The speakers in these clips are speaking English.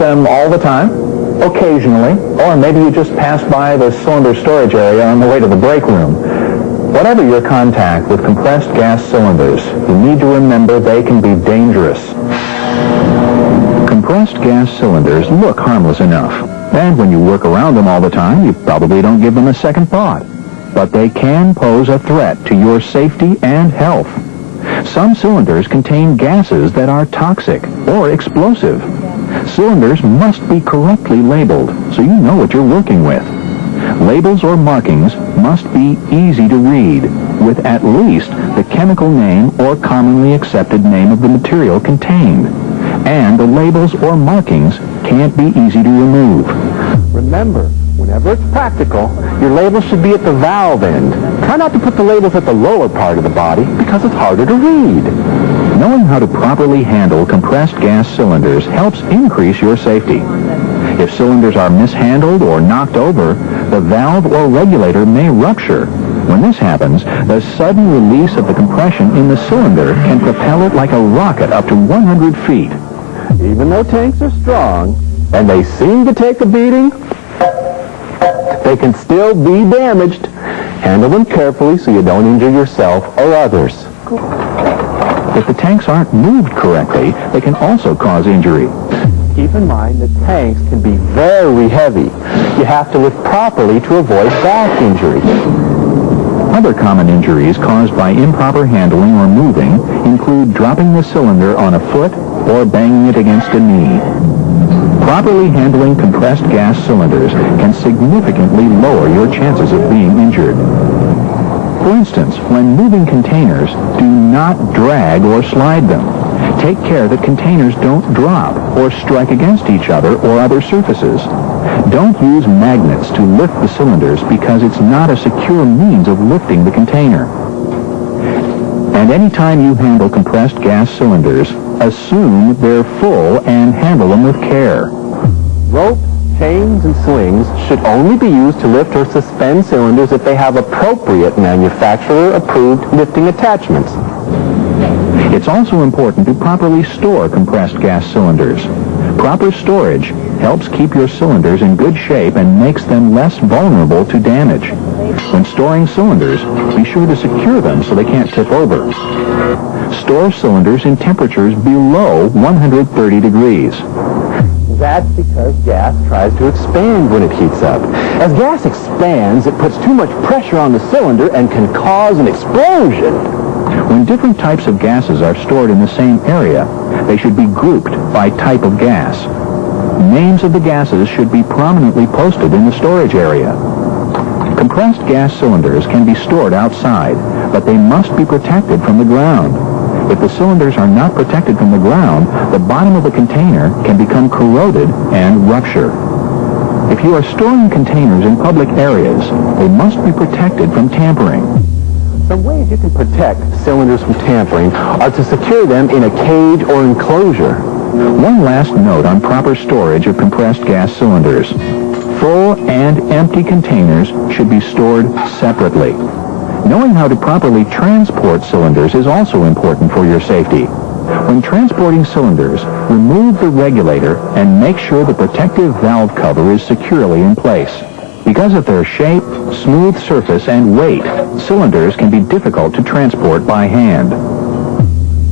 them all the time? Occasionally. Or maybe you just pass by the cylinder storage area on the way to the break room. Whatever your contact with compressed gas cylinders, you need to remember they can be dangerous. Compressed gas cylinders look harmless enough, and when you work around them all the time, you probably don't give them a second thought. But they can pose a threat to your safety and health. Some cylinders contain gases that are toxic or explosive. Cylinders must be correctly labeled so you know what you're working with. Labels or markings must be easy to read, with at least the chemical name or commonly accepted name of the material contained. And the labels or markings can't be easy to remove. Remember, whenever it's practical, your labels should be at the valve end. Try not to put the labels at the lower part of the body because it's harder to read. Knowing how to properly handle compressed gas cylinders helps increase your safety. If cylinders are mishandled or knocked over, the valve or regulator may rupture. When this happens, the sudden release of the compression in the cylinder can propel it like a rocket up to 100 feet. Even though tanks are strong, and they seem to take a beating, they can still be damaged. Handle them carefully so you don't injure yourself or others. If the tanks aren't moved correctly, they can also cause injury. Keep in mind that tanks can be very heavy. You have to lift properly to avoid back injury. Other common injuries caused by improper handling or moving include dropping the cylinder on a foot or banging it against a knee. Properly handling compressed gas cylinders can significantly lower your chances of being injured. For instance, when moving containers, do not drag or slide them. Take care that containers don't drop or strike against each other or other surfaces. Don't use magnets to lift the cylinders because it's not a secure means of lifting the container. And anytime you handle compressed gas cylinders, assume they're full and handle them with care. Rope, chains, and slings should only be used to lift or suspend cylinders if they have appropriate manufacturer-approved lifting attachments. It's also important to properly store compressed gas cylinders. Proper storage helps keep your cylinders in good shape and makes them less vulnerable to damage. When storing cylinders, be sure to secure them so they can't tip over. Store cylinders in temperatures below 130 degrees. That's because gas tries to expand when it heats up. As gas expands, it puts too much pressure on the cylinder and can cause an explosion. When different types of gases are stored in the same area, they should be grouped by type of gas. Names of the gases should be prominently posted in the storage area. Compressed gas cylinders can be stored outside, but they must be protected from the ground. If the cylinders are not protected from the ground, the bottom of the container can become corroded and rupture. If you are storing containers in public areas, they must be protected from tampering. Some ways you can protect cylinders from tampering are to secure them in a cage or enclosure. One last note on proper storage of compressed gas cylinders. Full and empty containers should be stored separately. Knowing how to properly transport cylinders is also important for your safety. When transporting cylinders, remove the regulator and make sure the protective valve cover is securely in place. Because of their shape, smooth surface, and weight, cylinders can be difficult to transport by hand.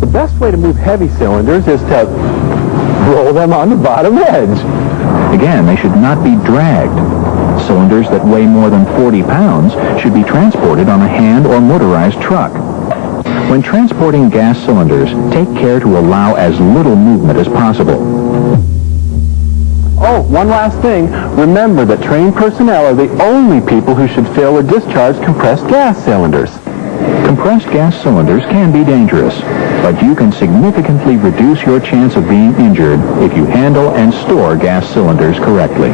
The best way to move heavy cylinders is to roll them on the bottom edge. Again, they should not be dragged. Cylinders that weigh more than 40 pounds should be transported on a hand or motorized truck. When transporting gas cylinders, take care to allow as little movement as possible. Oh, one last thing. Remember that trained personnel are the only people who should fill or discharge compressed gas cylinders. Compressed gas cylinders can be dangerous, but you can significantly reduce your chance of being injured if you handle and store gas cylinders correctly.